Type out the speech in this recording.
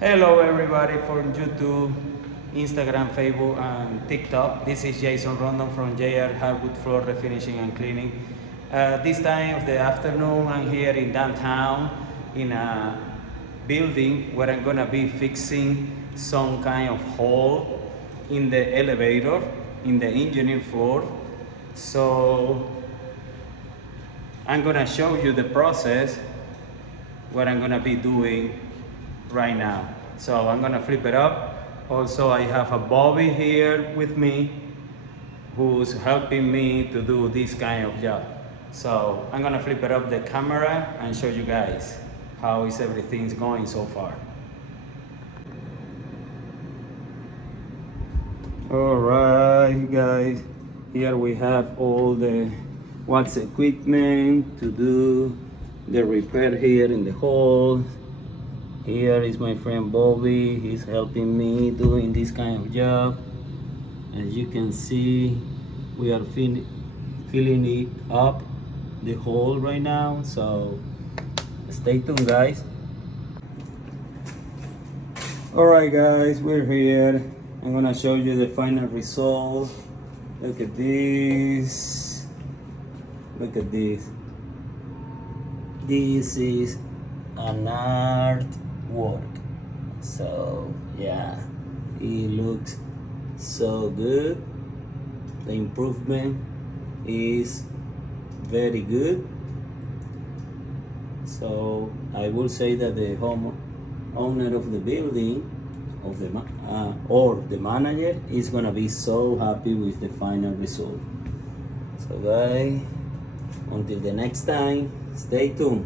Hello everybody from YouTube, Instagram, Facebook and TikTok. This is Jason Rondon from HARDWOOD Floor Refinishing and Cleaning. This time of the afternoon I'm here in downtown in a building where I'm gonna be fixing some kind of hole in the elevator, in the engineering floor. So I'm gonna show you the process, what I'm gonna be doing right now. So I'm gonna flip it up. Also, I have a Bobby here with me who's helping me to do this kind of job. So I'm gonna flip it up the camera and show you guys how is everything's going so far. All right, guys, here we have all the wax equipment to do the repair here in the hole. Here is my friend Bobby. He's helping me doing this kind of job. As you can see, we are filling it up, the hole right now. So stay tuned, guys. Alright guys, we're here. I'm gonna show you the final result. Look at this. Look at this. This is an artwork. So yeah, it looks so good. The improvement is very good. So I will say that the owner of the building, of the or the manager, is gonna be so happy with the final result. So guys, until the next time, stay tuned.